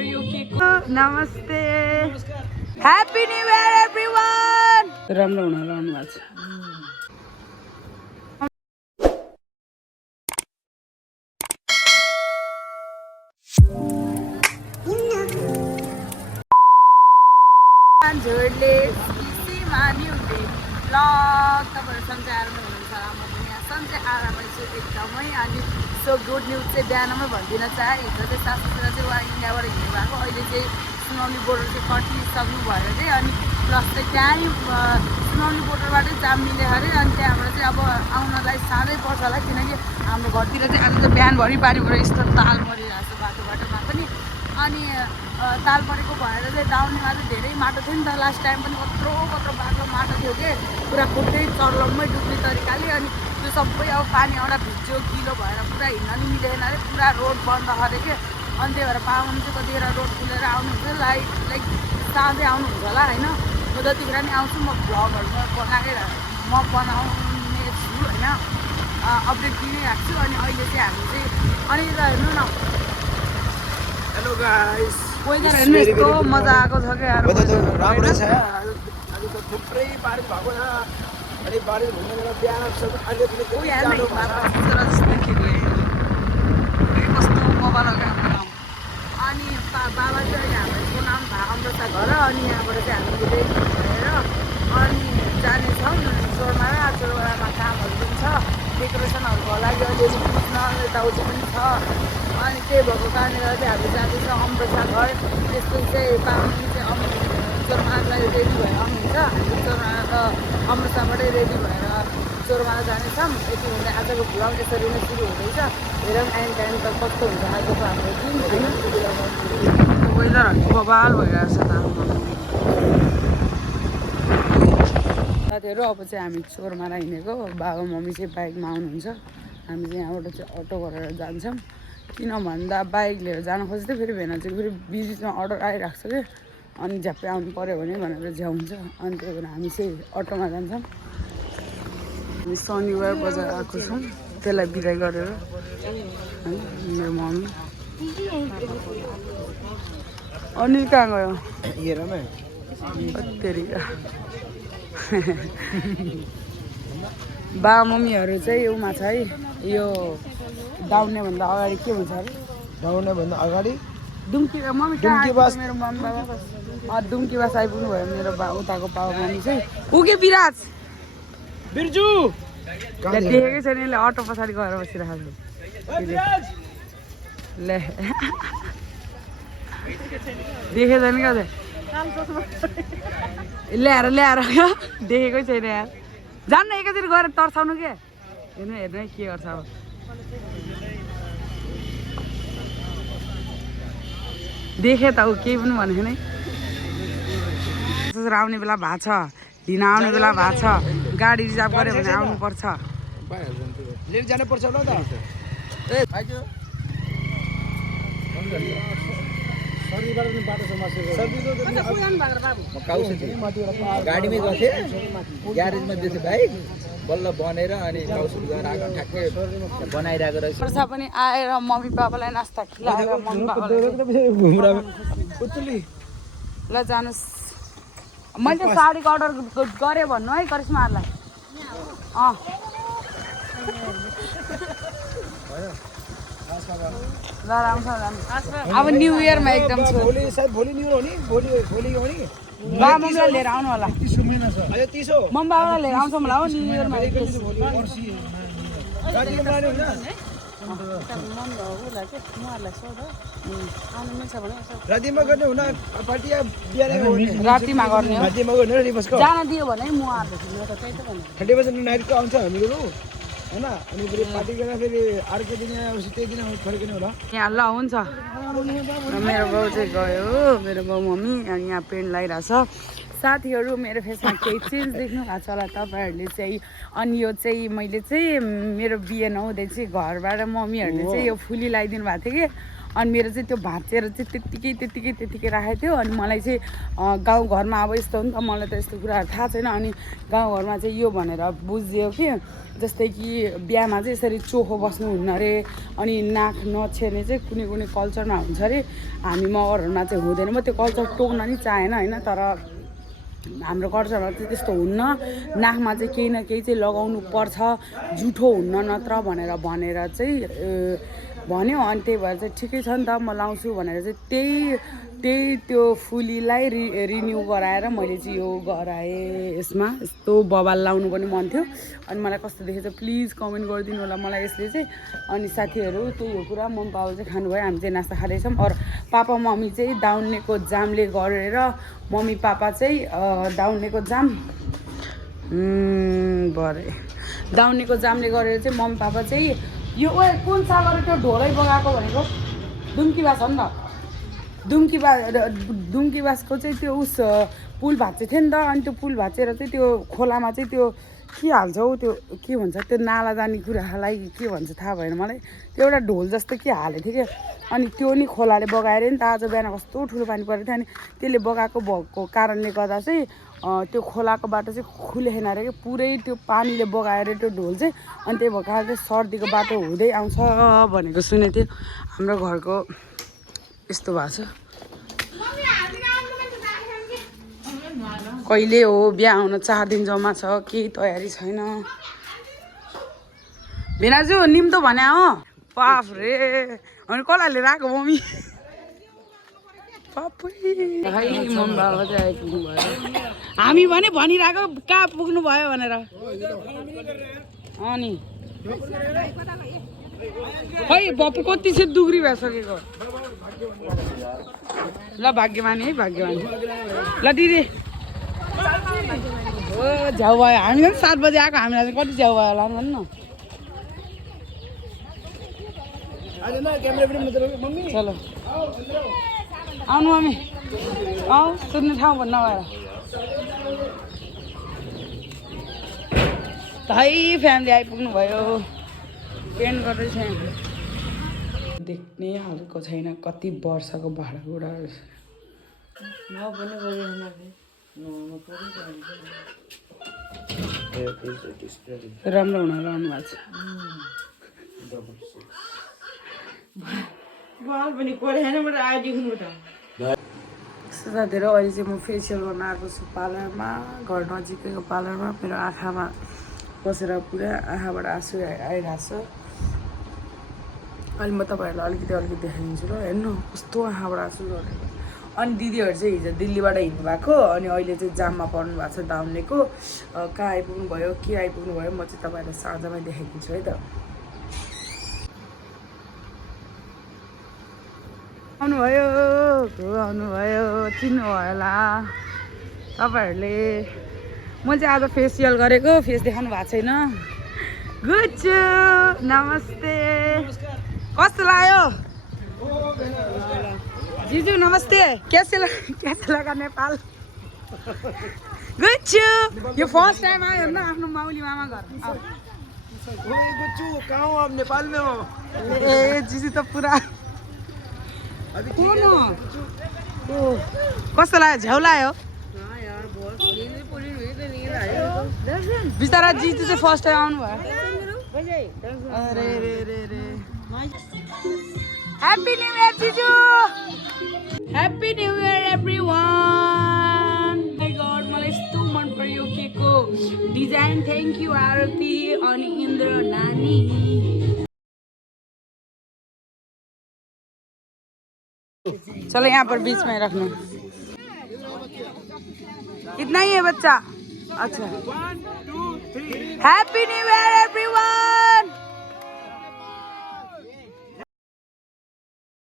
नमस्ते happy new year everyone राम्रो हुन लाउनु भएको छ मान्छेहरूले खुसीमा न्यू डे ब्लग तपाईँहरू सन्चै आरामै हुनुहुन्छ म पनि यहाँ सन्चै आरामै छु एकदमै अनि सो गुड न्युज चाहिँ बिहानमै भनिदिन चाहे हिजो चाहिँ सासूतिर चाहिँ उहाँ इन्डियाबाट हिँड्नु भएको अहिले चाहिँ सुनौली बोर्डर चाहिँ कटिसक्नु भएर चाहिँ अनि प्लस चाहिँ त्यहीँ सुनौली बोर्डरबाटै जाम मिल्यो अरे अनि त्यहाँबाट चाहिँ अब आउनलाई साह्रै पर्छ होला किनकि हाम्रो घरतिर चाहिँ आज त बिहानभरि पानीबाट यस्तो ताल परिरहेको छ बाटोमा पनि अनि ताल परेको भएर चाहिँ दाउनेमा चाहिँ धेरै माटो थियो नि त लास्ट टाइम पनि कत्रो बाटो माटो थियो कि पुरा खुट्टै चर्लममै डुब्ने तरिकाले अनि त्यो सबै अब पानी आउँदा भिज्यो गिलो भएर पुरा हिँड्न नि मिलेन अरे पुरा रोड बन्द गरे कि अनि त्यही भएर पाहुन चाहिँ कतिखेर रोड खुलेर आउनुहुन्छ लाइक साँझै आउनुहुन्छ होला होइन म जतिखेर नि आउँछु म भ्लगहरू म बनाउने छु होइन अपडेट दिइरहेको छु अनि अहिले चाहिँ हामी चाहिँ अनि हेर्नु न हेलो गाइस वेदर हेर्नु यस्तो मजा आएको छ क्या राम्रै छ आज त थुप्रै बारिस भएको छ अनि बारिस हुने बेला बिहान अहिले पनि कस्तो मोबाइल अनि बाबा चाहिँ हाम्रो नाम अमृता घर अनि यहाँबाट चाहिँ हामी रेडी भएर अनि जानेछौँ चोरमारामा कामहरू पनि छ डेकोरेसनहरूको लागि अलिअलि पुग्न यताउति पनि छ अनि त्यही भएको कारणले गर्दा चाहिँ हामी जाँदैछौँ अमृता घर त्यसपछि चाहिँ पाहुनी चाहिँ चोरमारालाई रेडी भएर आउनुहुन्छ हामी चोरमारा अमृताबाटै रेडी भएर चोरमारा जानेछौँ यति हुँदा आजको भ्लग यसरी नै सुरु हुँदैछ हेरौँ एन्ड टाइम त कस्तो हुन्छ आजको हाम्रो दिन होइन वेदरहरू बबाल भइरहेको छ साथीहरू अब चाहिँ हामी चोरमारा हिँडेको बाबा मम्मी चाहिँ बाइकमा आउनुहुन्छ हामी चाहिँ यहाँबाट चाहिँ अटो गरेर जान्छौँ किन भन्दा बाइक लिएर जान खोज्दै फेरि भेना चाहिँ फेरि बिचमा अर्डर आइरहेको छ कि अनि झ्याप्पै आउनु पऱ्यो भने भनेर झ्याउँछ अनि त्यही भएर हामी चाहिँ अटोमा जान्छौँ हामी शनिबार बजार आएको छौँ त्यसलाई बिदाई गरेर है मेरो मम्मी अनिल कहाँ गयो तेरिका बाबा मम्मीहरू चाहिँ उमा छ है यो दाउनेभन्दा अगाडि के हुन्छ अरे दाउनेभन्दा अगाडि दुम्की मम्मी दुम्कीबास मेरो मम्मी बाबा दुम्कीबास आइपुग्नु भयो मेरो उताको बाबा मम्मी चाहिँ उके विराज बिर्जु देखेकै छैन यसले अटो पछाडि गएर बसिरहेको ले देखेको छैन क्या ल्याएर देखेकै छैन यार जान्न एकैचोटि गएर तर्साउनु के हेर्नु है के गर्छ अब देखेँ त ऊ केही पनि भनेको नै आउने बेला भएको छ लिन आउने बेला भएको छ गाडी रिजर्भ गऱ्यो भने आउनुपर्छ लिएर जानुपर्छ होला त गाडीमै गएको ग्यारेजमा दिएछ बाइक बल्ल बनेर अनि ठ्याक्कै बनाइरहेको रहेछ वर्षा पनि आएर मम्मी बाबालाई नास्ता खिलाएर मम्मी बाबालाई ल जानुहोस् मैले साडीको अर्डर गरेँ भन्नु है करिश्माहरूलाई ल राम्रो जानु अब न्यु इयरमा एकदम छु भोलि न्यु हो नि भोलि हो नि बाबा मम्मीलाई लिएर आउनु होला मम्मी बाबालाई लिएर आउँछौँ होला हो न्यु इयरमा रातिमा गर्ने हुन पार्टी रातिमा गर्ने रातिमा गर्ने रिभर्सको जान दियो भने म 30% नाइटको आउँछ हामीहरू होइन अनि फेरि पार्टी गरेर फेरि अर्को दिन त्यही दिन फर्किने होला यहाँ ल हुन्छ मेरो बाउ चाहिँ गयो मेरो बाउ मम्मी अनि यहाँ पेन्ट लगाइरहेछ साथीहरू मेरो फेसमा केही चेन्ज देख्नु भएको छ होला तपाईँहरूले चाहिँ अनि यो चाहिँ मैले चाहिँ मेरो बिहे नहुँदै चाहिँ घरबाट मम्मीहरूले चाहिँ यो फुली लगाइदिनु भएको थियो कि अनि मेरो चाहिँ त्यो भाँचेर चाहिँ त्यत्तिकै राखेको थियो। अनि मलाई चाहिँ गाउँघरमा अब यस्तो हो नि त, मलाई त यस्तो कुराहरू थाहा छैन। अनि गाउँघरमा चाहिँ यो भनेर बुझ्यो कि जस्तै कि बिहामा चाहिँ यसरी चोखो बस्नु हुन्न अरे, अनि नाक नछेर्ने चाहिँ कुनै कुनै कल्चरमा हुन्छ अरे, हामीमा अरूहरूमा चाहिँ हुँदैन। म त्यो कल्चर टोक्न नि चाहेन होइन, तर हाम्रो कल्चरमा चाहिँ त्यस्तो हुन्न, नाकमा चाहिँ केही न केही चाहिँ लगाउनु पर्छ, जुठो हुन्न नत्र भनेर चाहिँ भन्यो। अनि त्यही भएर चाहिँ ठिकै छ नि त, म लाउँछु भनेर चाहिँ त्यो फुलीलाई रिन्यू गराएर मैले चाहिँ यो गराएँ। यसमा यस्तो बबाल लाउनु पनि मन थियो। अनि मलाई कस्तो देखेछ प्लिज कमेन्ट गरिदिनु होला मलाई यसले चाहिँ। अनि साथीहरू त्यही हो कुरा, मम्मी पापा चाहिँ खानुभयो, हामी चाहिँ नास्ता खाँदैछौँ। अरू पापा मम्मी चाहिँ दाउनेको जामले गरेर, मम्मी पापा चाहिँ दाउनेको जाम दाउनेको जामले गरेर चाहिँ मम्मी पापा चाहिँ यो कुन सागहरू त्यो ढोलै बगाएको भनेको दुम्की बास हो नि त, दुम्की बासको चाहिँ त्यो उस पुल भाँच्चे थियो नि त। अनि त्यो पुल भाँचेर चाहिँ त्यो खोलामा चाहिँ त्यो के हाल्छ हौ, त्यो के भन्छ, त्यो नाला जाने कुरालाई के भन्छ थाहा भएन मलाई, त्यो एउटा ढोल जस्तो के हालेको थियो क्या। अनि त्यो नि खोलाले बगाएर नि त, आज बिहान कस्तो ठुलो पानी परेको थियो। अनि त्यसले बगाएको भएको कारणले गर्दा चाहिँ त्यो खोलाको बाटो चाहिँ खुलेन अरे कि, पुरै त्यो पानीले बगाएर त्यो ढोल चाहिँ। अनि त्यही भएको कारण चाहिँ सर्दीको बाटो हुँदै आउँछ भनेको सुनेको थियो। हाम्रो घरको यस्तो भएको छ। कहिले हो बिहा आउन, 4 दिन जम्मा छ, केही तयारी छैन। भेनाजु निम्तो भने हो पाफ रे, अनि कसलाई लिएर आएको मम्मी पापै मम्मी बाबा चाहिँ आइपुग्नु भयो। हामी भने भनिरहेको कहाँ पुग्नु भयो भनेर। अनि खै बप्पु कति चाहिँ दुग्री भइसकेको। ल भाग्यमानी है, भाग्यमानी। ल दिदी हो झ्याउ भयो, हामी पनि 7 बजी आएको, हामीलाई चाहिँ कति झ्याउ भयो होला भन्नु न। चलो आउनु मम्मी, आऊ सुत्ने ठाउँ भन्नु भएर है फ्यामिली आइपुग्नु भयो। पेन्ट गर्दैछ, देख्ने हालको छैन, कति वर्षको भाँडाकुँडा राम्रो हुन रहनु भएको छ। साथीहरू अहिले चाहिँ म फेसियल गर्न आएको छु पार्लरमा, घर नजिकैको पार्लरमा। मेरो आँखामा बसेर पुरा आँखाबाट आँसु आइरहेको छ। अहिले म तपाईँहरूलाई अलिकति देखाइदिन्छु ल, हेर्नु कस्तो आँखाबाट आँसु गरेको। अनि दिदीहरू चाहिँ हिजो दिल्लीबाट हिँड्नु भएको, अनि अहिले चाहिँ जाममा पर्नु भएको छ दाउनेको। कहाँ आइपुग्नु भयो, के आइपुग्नु भयो, म चाहिँ तपाईँहरूलाई साँझमै देखाइदिन्छु है त। आउनुभयो चिन्नु भयो होला तपाईँहरूले। म चाहिँ आज फेसियल गरेको, फेस देखाउनु भएको छैन। गुड नमस्ते, कस्तो लाग्यो जीजू? नमस्ते, कैसे लगा नेपाल? गुड यो फर्स्ट टाइम आयो होइन आफ्नो माउली मामा घर। कहाँ हो आप? नेपाल में हो? ए जीजू त पुरा कस्तो लाग्यो, झ्याउ लाग्यो? बिस्तारा जीजू चाहिँ फर्स्ट टाइम आउनु भयो। अरे रे रे रे, ह्याप्पी न्यू इयर जीजू, happy new year everyone. My God, मलाई यस्तो मन पर्यो केकको डिजाइन। थ्याङ्क यू आरती अनि इन्द्र नानी। चलो यहाँ पर बीच में रखना, इतना ही है बच्चा। अच्छा, हैप्पी न्यू ईयर एवरीवन।